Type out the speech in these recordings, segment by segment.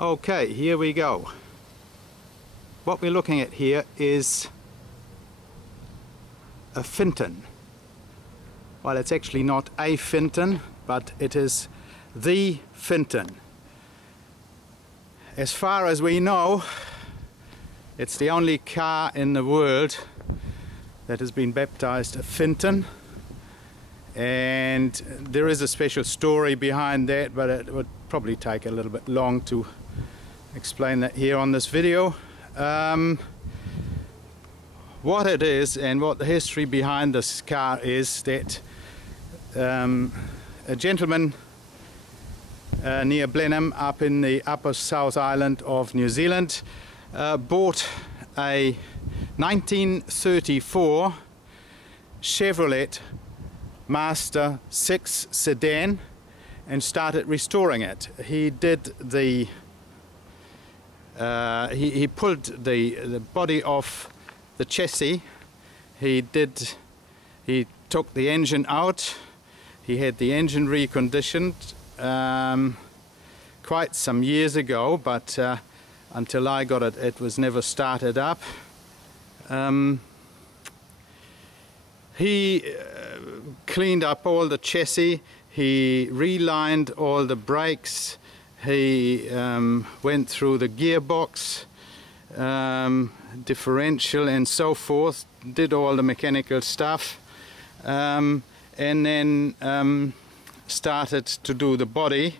Okay, here we go. What we're looking at here is a Finton. Well, it's actually not a Finton, but it is the Finton. As far as we know, it's the only car in the world that has been baptized a Finton, and there is a special story behind that, but it would probably take a little bit long to explain that here on this video. What it is and what the history behind this car is that a gentleman near Blenheim up in the upper South Island of New Zealand bought a 1934 Chevrolet Master 6 sedan and started restoring it. He did the he pulled the body off the chassis. He took the engine out. He had the engine reconditioned quite some years ago, but until I got it, it was never started up. He cleaned up all the chassis. He relined all the brakes. He went through the gearbox, differential and so forth, did all the mechanical stuff, and then started to do the body.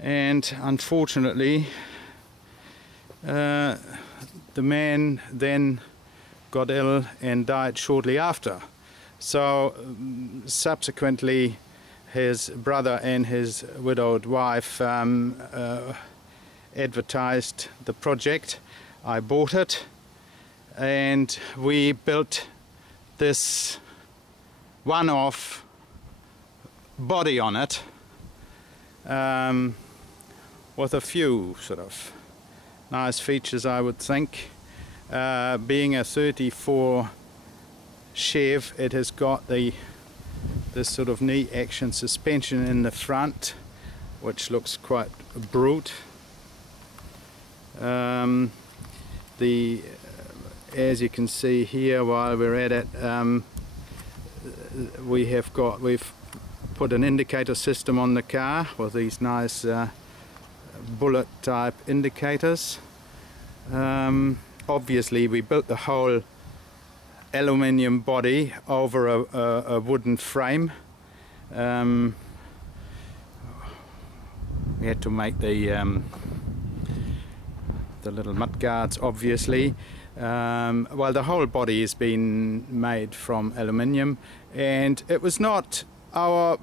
And unfortunately the man then got ill and died shortly after. So subsequently his brother and his widowed wife advertised the project. I bought it and we built this one-off body on it with a few sort of nice features, I would think. Being a 34 Chev, it has got this sort of knee action suspension in the front, which looks quite brute. As you can see here, while we're at it, we've put an indicator system on the car with these nice bullet type indicators. Obviously we built the whole aluminium body over a wooden frame. We had to make the little mud guards, obviously. Well, the whole body has been made from aluminium, and it was not our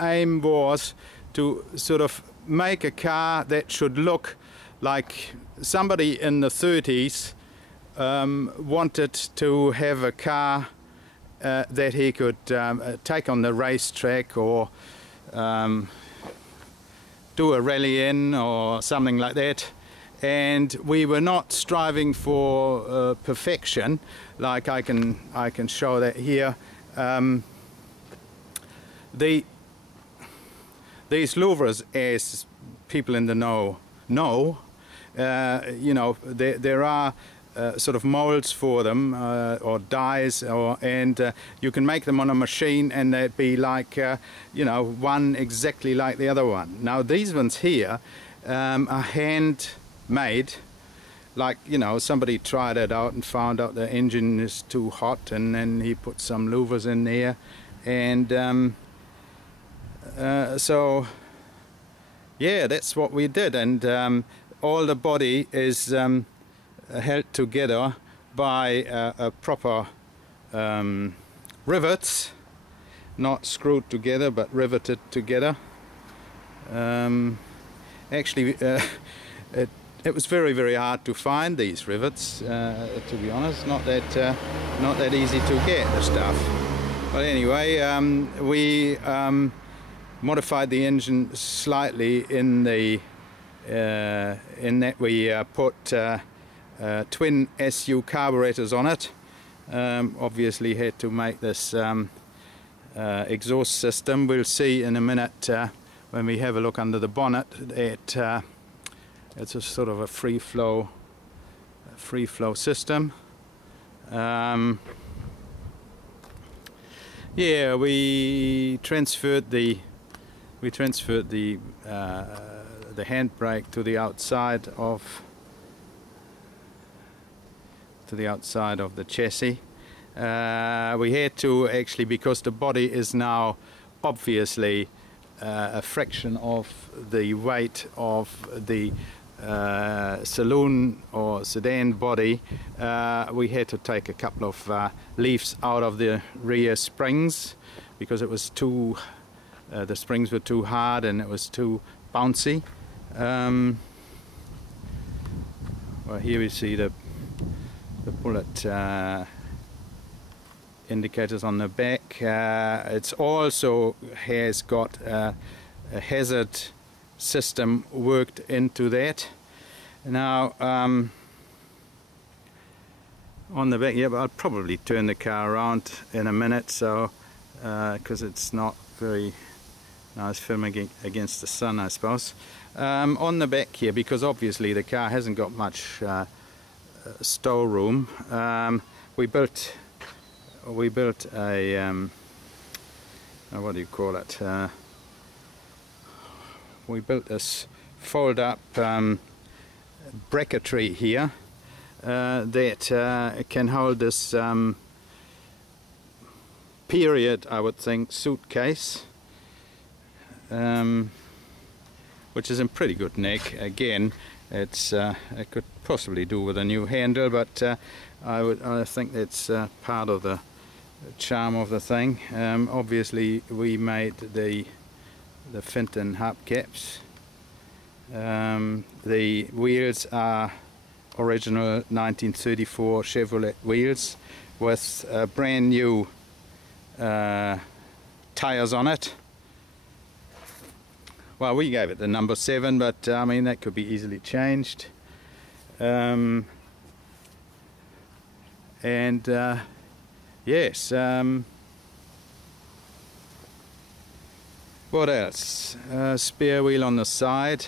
aim was to sort of make a car that should look like somebody in the 30s wanted to have a car that he could take on the racetrack or do a rally in or something like that. And we were not striving for perfection, like I can show that here. These louvers, as people in the know, you know, there are sort of molds for them or dies, and you can make them on a machine and they'd be like you know, one exactly like the other one. Now these ones here are hand made, like, you know, somebody tried it out and found out the engine is too hot, and then he put some louvers in there, and so yeah, that's what we did. And all the body is held together by a proper rivets, not screwed together but riveted together. Actually it was very hard to find these rivets, to be honest. Not that easy to get the stuff. But anyway, we modified the engine slightly in that we put twin SU carburetors on it. Obviously had to make this exhaust system. We'll see in a minute when we have a look under the bonnet that It's a sort of a free flow system. Yeah, we transferred the handbrake to the outside of the chassis. We had to actually, because the body is now obviously a fraction of the weight of the saloon or sedan body, we had to take a couple of leaves out of the rear springs because it was too, the springs were too hard and it was too bouncy. Well, here we see the bullet indicators on the back. It's also has got a hazard system worked into that. Now on the back, yeah, but I'll probably turn the car around in a minute, so because it's not very nice filming against the sun, I suppose. On the back here, because obviously the car hasn't got much stow room, we built a what do you call it? We built this fold-up bracketry here that can hold this period, I would think, suitcase, which is in pretty good nick. Again, it's it could possibly do with a new handle, but I think that's part of the charm of the thing. Obviously, we made the Finton hubcaps. The wheels are original 1934 Chevrolet wheels with brand new tires on it. Well, we gave it the number 7, but I mean that could be easily changed. Yes. What else? Spare wheel on the side.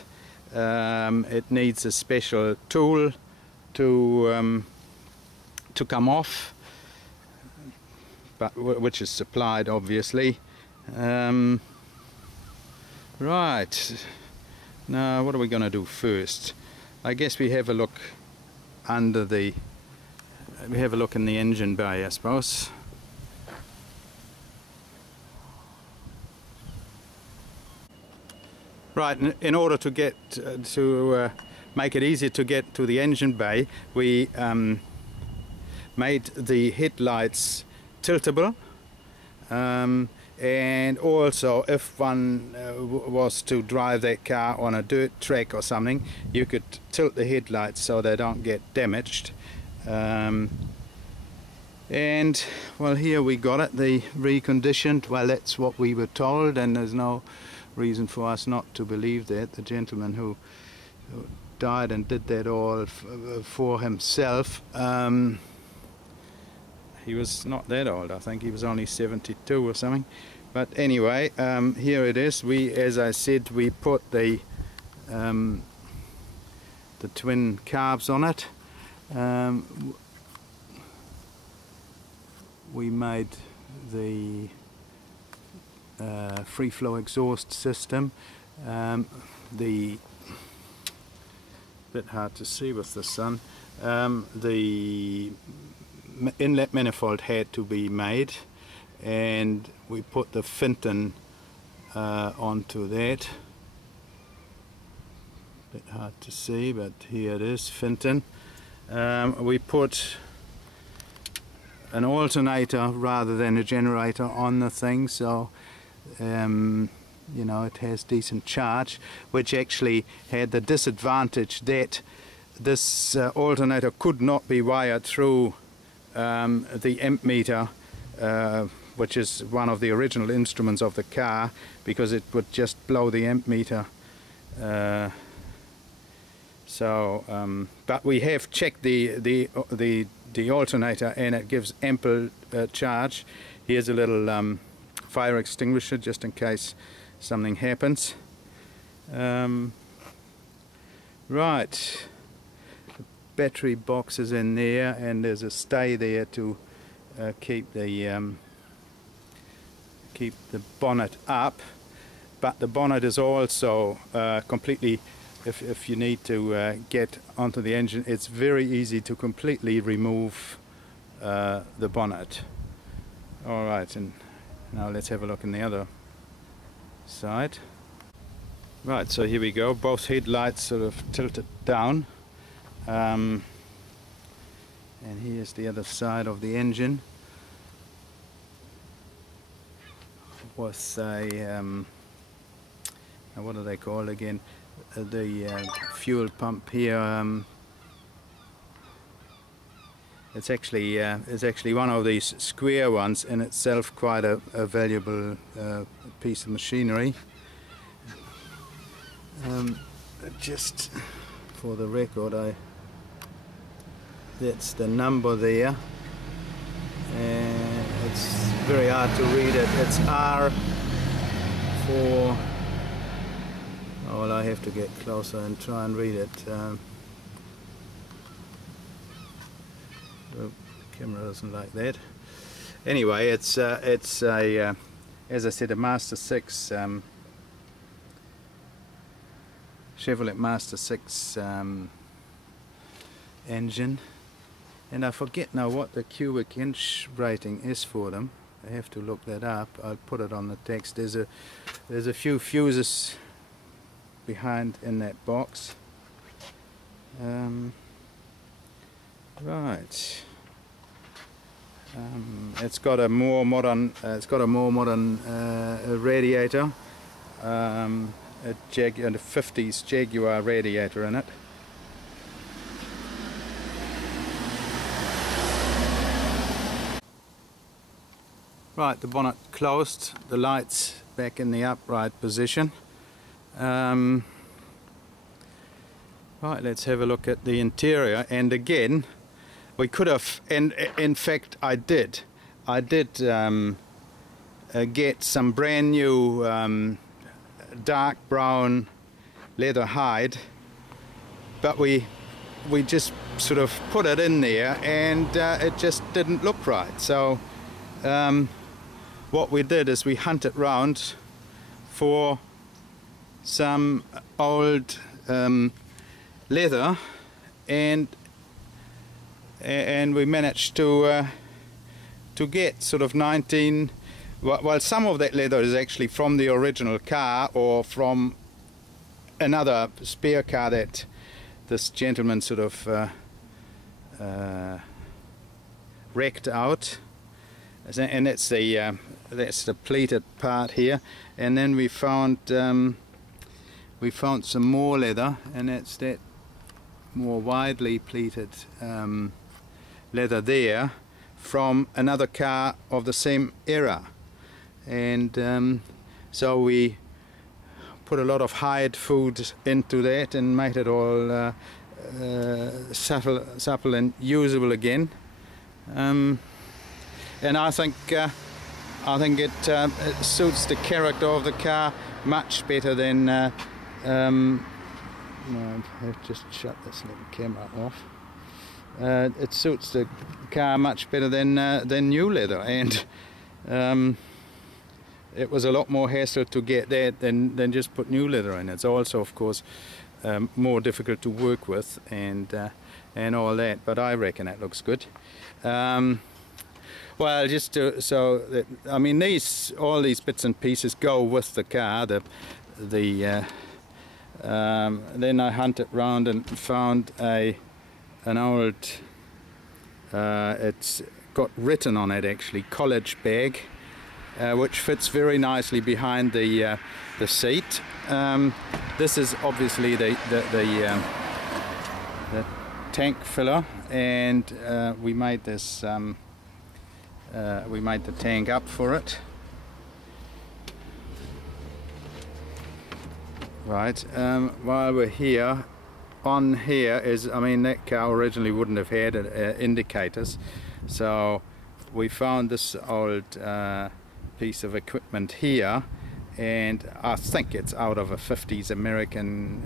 It needs a special tool to come off, but which is supplied, obviously. Right. Now, what are we going to do first? I guess we have a look under the. We have a look in the engine bay, I suppose. Right, in order to get to make it easier to get to the engine bay, we made the headlights tiltable, and also if one was to drive that car on a dirt track or something, you could tilt the headlights so they don't get damaged. And well, here we got it, the reconditioned. Well, that's what we were told, and there's no reason for us not to believe that. The gentleman who died and did that all for himself, he was not that old. I think he was only 72 or something. But anyway, here it is. We, as I said, we put the twin carbs on it. We made the free flow exhaust system. The bit hard to see with the sun. The inlet manifold had to be made, and we put the Finton onto that. Bit hard to see, but here it is, Finton. We put an alternator rather than a generator on the thing, so you know, it has decent charge, which actually had the disadvantage that this alternator could not be wired through the amp meter, which is one of the original instruments of the car, because it would just blow the amp meter. But we have checked the alternator, and it gives ample charge. Here's a little fire extinguisher just in case something happens. Right, the battery box is in there, and there's a stay there to keep the bonnet up, but the bonnet is also completely, if you need to get onto the engine, it's very easy to completely remove the bonnet. Alright, and now let's have a look in the other side. Right, so here we go, both headlights sort of tilted down, and here's the other side of the engine with a what are they called again, the fuel pump here. It's actually one of these square ones, in itself quite a valuable piece of machinery. Just for the record, that's the number there, and it's very hard to read it. It's R4. Oh, well, I have to get closer and try and read it. The camera doesn't like that. Anyway, it's a as I said, a Master 6 Chevrolet Master 6 engine, and I forget now what the cubic inch rating is for them. I have to look that up. I'll put it on the text. There's a few fuses behind in that box. Right. It's got a more modern radiator. A 50s Jaguar radiator in it. Right, the bonnet closed, the lights back in the upright position. Right, let's have a look at the interior, and again we could have, and in fact I did get some brand new dark brown leather hide, but we just sort of put it in there, and it just didn't look right. So what we did is we hunted round for some old leather, and we managed to get sort of 19. Well, some of that leather is actually from the original car, or from another spare car that this gentleman sort of wrecked out, and that's the pleated part here. And then we found some more leather, and that's that more widely pleated leather there from another car of the same era. And so we put a lot of hide food into that and made it all supple and usable again. And I think it suits the character of the car much better than. No, I've just shut this little camera off. It suits the car much better than new leather, and it was a lot more hassle to get that than just put new leather in. It's also, of course, more difficult to work with, and all that. But I reckon that looks good. Well, just so that, I mean, all these bits and pieces go with the car. Then I hunted round and found an old. It's got written on it actually, college bag. Which fits very nicely behind the seat. This is obviously the tank filler, and we made this. We made the tank up for it. Right. While we're here, on here is, I mean, that car originally wouldn't have had indicators, so we found this old piece of equipment here, and I think it's out of a 50s American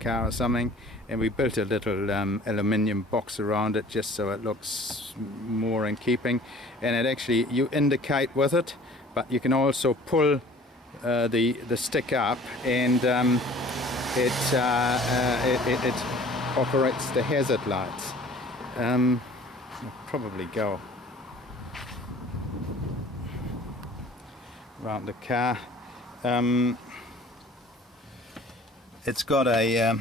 car or something, and we built a little aluminium box around it just so it looks more in keeping. And it actually, you indicate with it, but you can also pull the stick up, and it operates the hazard lights. I'll probably go around the car. It's got a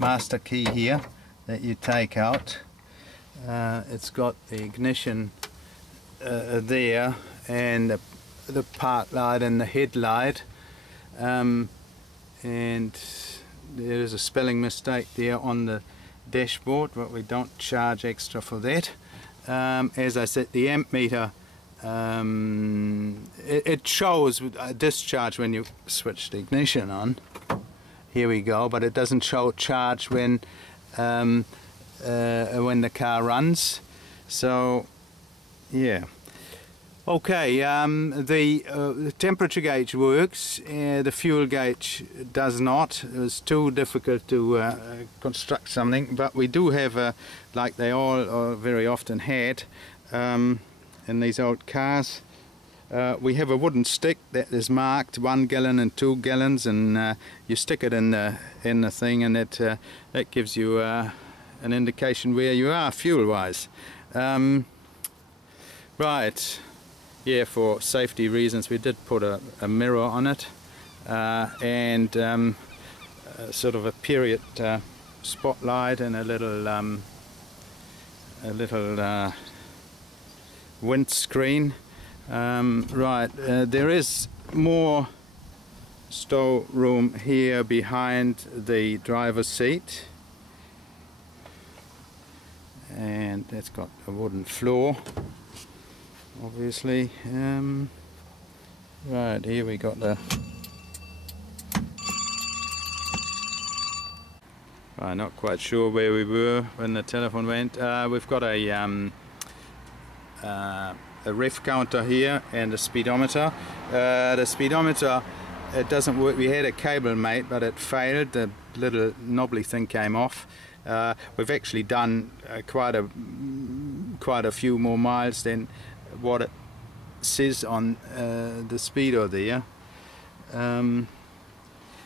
master key here that you take out. It's got the ignition there, and the park light and the headlight, and there is a spelling mistake there on the dashboard, but we don't charge extra for that. As I said, the amp meter, it shows a discharge when you switch the ignition on. Here we go, but it doesn't show charge when the car runs. So yeah. Okay, the temperature gauge works, the fuel gauge does not. It was too difficult to construct something, but we do have like they all very often had in these old cars. We have a wooden stick that is marked 1 gallon and 2 gallons, and you stick it in the thing, and that gives you an indication where you are fuel-wise. Right. Yeah, for safety reasons we did put a mirror on it, and sort of a period spotlight and a little windscreen. Right, there is more storeroom here behind the driver's seat, and it's got a wooden floor. Obviously, right, here we got the, I'm not quite sure where we were when the telephone went. We've got a ref counter here and a speedometer. The speedometer, it doesn't work. We had a cable mate, but it failed. The little knobbly thing came off. We've actually done quite a few more miles than what it says on the Speedo there.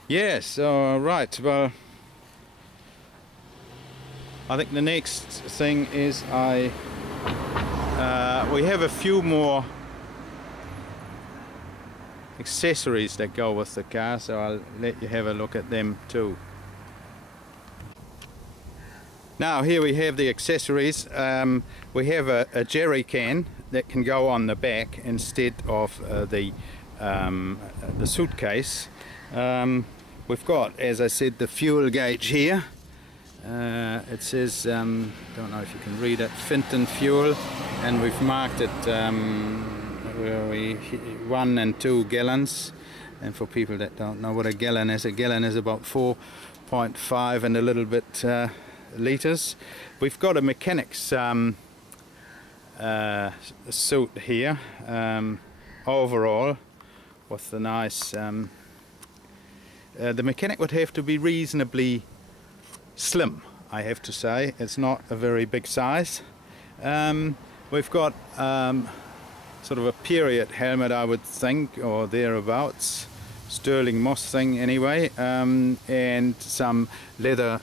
Yes, right, well, I think the next thing is we have a few more accessories that go with the car, so I'll let you have a look at them too. Now here we have the accessories. We have a jerry can that can go on the back instead of the suitcase. We've got, as I said, the fuel gauge here. It says, don't know if you can read it, Finton fuel, and we've marked it 1 and 2 gallons. And for people that don't know what a gallon is about 4.5 and a little bit litres. We've got a mechanic's suit here, overall, with the nice, the mechanic would have to be reasonably slim, I have to say. It's not a very big size. We've got sort of a period helmet, I would think, or thereabouts, sterling moss thing anyway, and some leather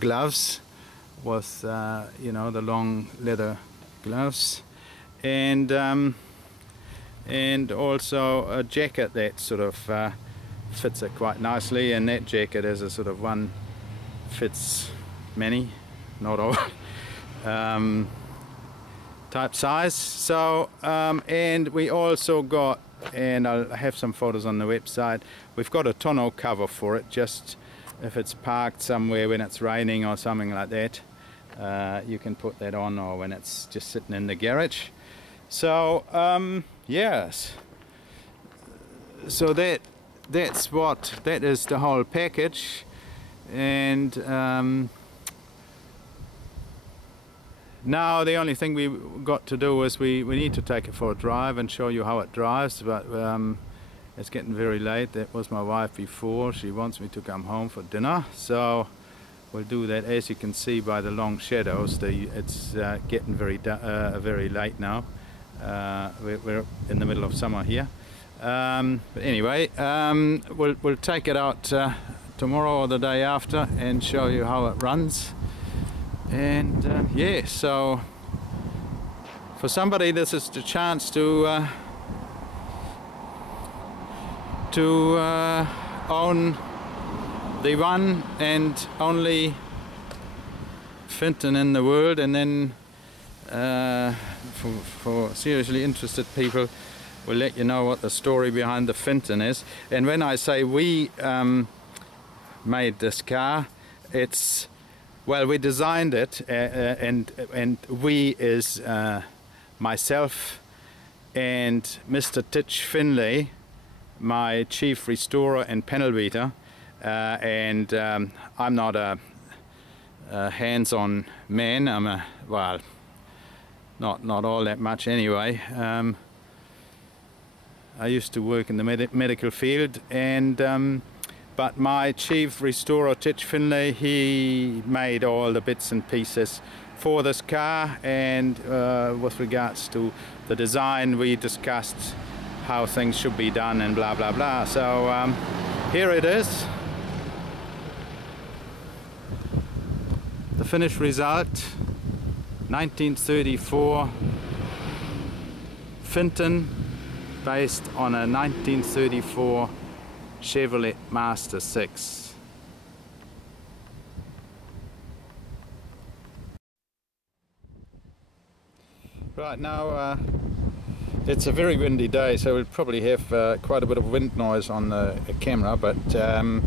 gloves with you know, the long leather gloves, and also a jacket that sort of fits it quite nicely, and that jacket is a sort of one fits many, not all, type size. So and we also got, and I'll have some photos on the website, we've got a tonneau cover for it, just if it's parked somewhere when it's raining or something like that. You can put that on, or when it's just sitting in the garage. So yes, so that is the whole package. And now the only thing we got to do is we need to take it for a drive and show you how it drives, but It's getting very late. That was my wife before. She wants me to come home for dinner, so we'll do that. As you can see by the long shadows, it's getting very late now. We're in the middle of summer here. But anyway, we'll take it out tomorrow or the day after and show you how it runs. And yeah, so for somebody, this is the chance to own the one and only Finton in the world. And then for seriously interested people, we'll let you know what the story behind the Finton is. And when I say we made this car, it's, well, we designed it, and we is myself and Mr. Titch Finlay, my chief restorer and panel beater, and I'm not a hands-on man. I'm a, well, not all that much anyway. I used to work in the medical field, and but my chief restorer, Titch Finlay, he made all the bits and pieces for this car, and with regards to the design, we discussed how things should be done and blah blah blah. So here it is, the finished result, 1934 Finton, based on a 1934 Chevrolet Master 6. Right, now it's a very windy day, so we'll probably have quite a bit of wind noise on the camera, but I'm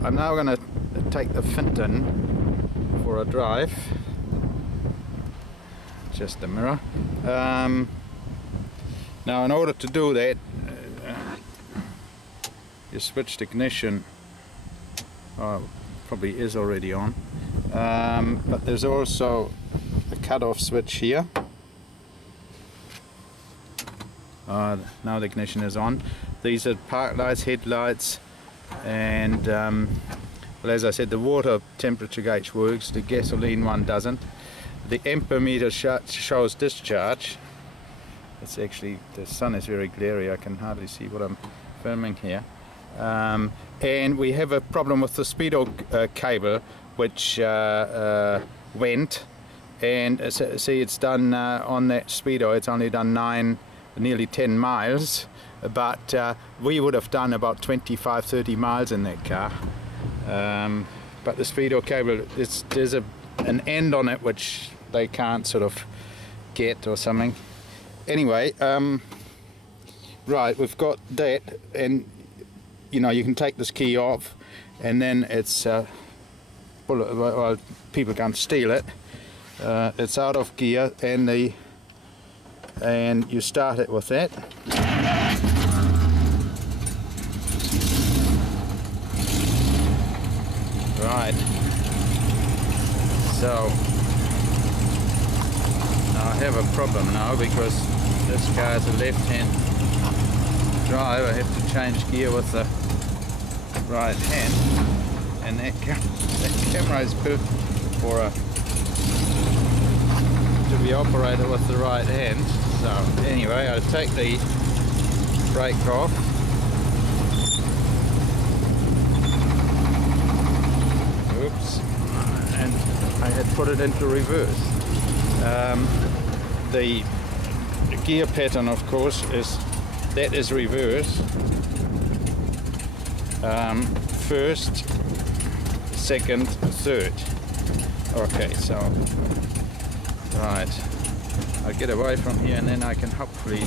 now going to take the Finton for a drive. Just the mirror. Now, in order to do that, you switch the ignition. Probably is already on, but there's also a cut-off switch here. Now the ignition is on. These are park lights, headlights, and well, as I said, the water temperature gauge works, the gasoline one doesn't. The amperemeter shows discharge. It's actually, the sun is very glary, I can hardly see what I'm filming here. And we have a problem with the Speedo cable, which went, and see, it's done on that Speedo, it's only done nearly 10 miles, but we would have done about 25-30 miles in that car. But the Speedo cable, there's an end on it which they can't sort of get or something. Anyway, right, we've got that, and you know, you can take this key off, and then it's well, people can't steal it. It's out of gear, and you start it with that. Right. So now I have a problem now, because this car is a left-hand drive. I have to change gear with the right hand, and that camera is built for to be operated with the right hand. So anyway, I'll take the brake off. Oops, and I had put it into reverse. The gear pattern, of course, is reverse. First, second, third. Okay, so right, I'll get away from here, and then I can hopefully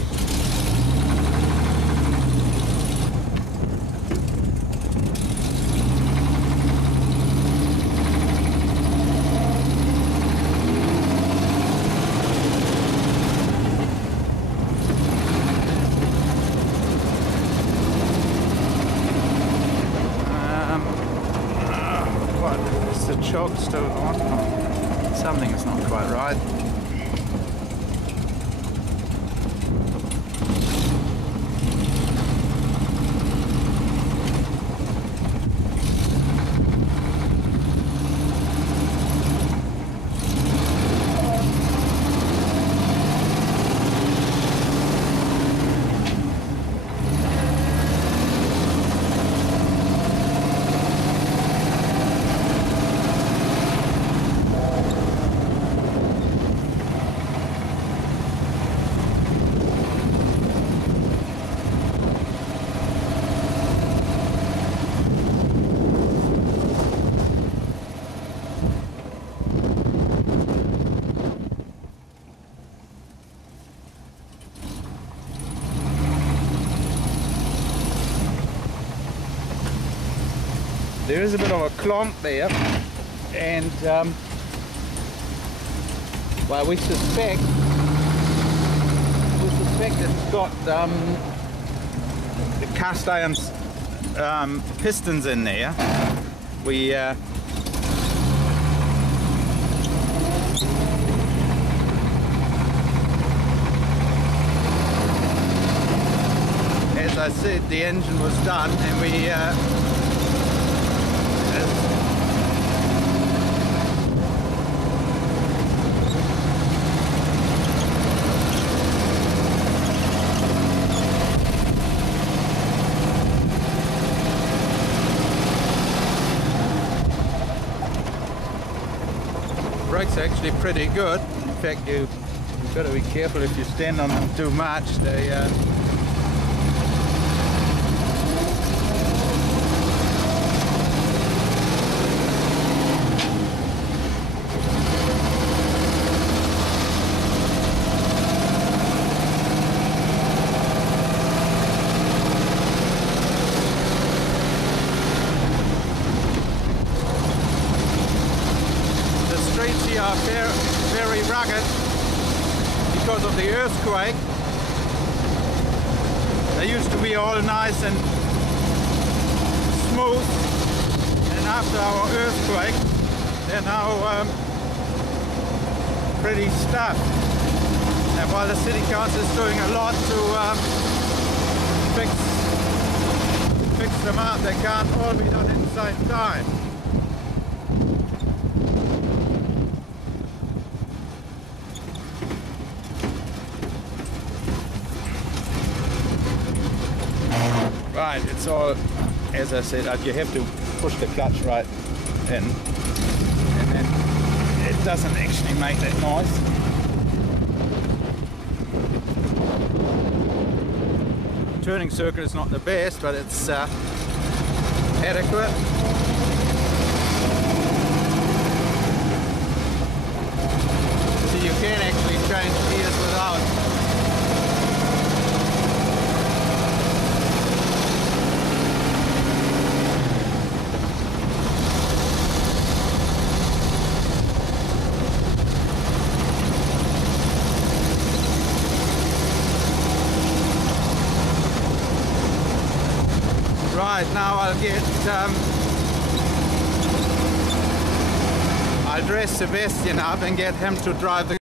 the choke still on. Something is not quite right. there is a bit of a clonk there, and well, we suspect it's got the cast iron pistons in there. We as I said, the engine was done, and we brakes are actually pretty good. In fact, you've got to be careful if you stand on them too much. They are very rugged because of the earthquake. They used to be all nice and smooth, and after our earthquake they're now pretty stuffed. And while the city council is doing a lot to fix them up, they can't all be done at the same time. Right, it's all, as I said, you have to push the clutch right in, and then it doesn't actually make that noise. Turning circuit is not the best, but it's adequate. So you can actually change gears without. Right, now I'll dress Sebastian up and get him to drive the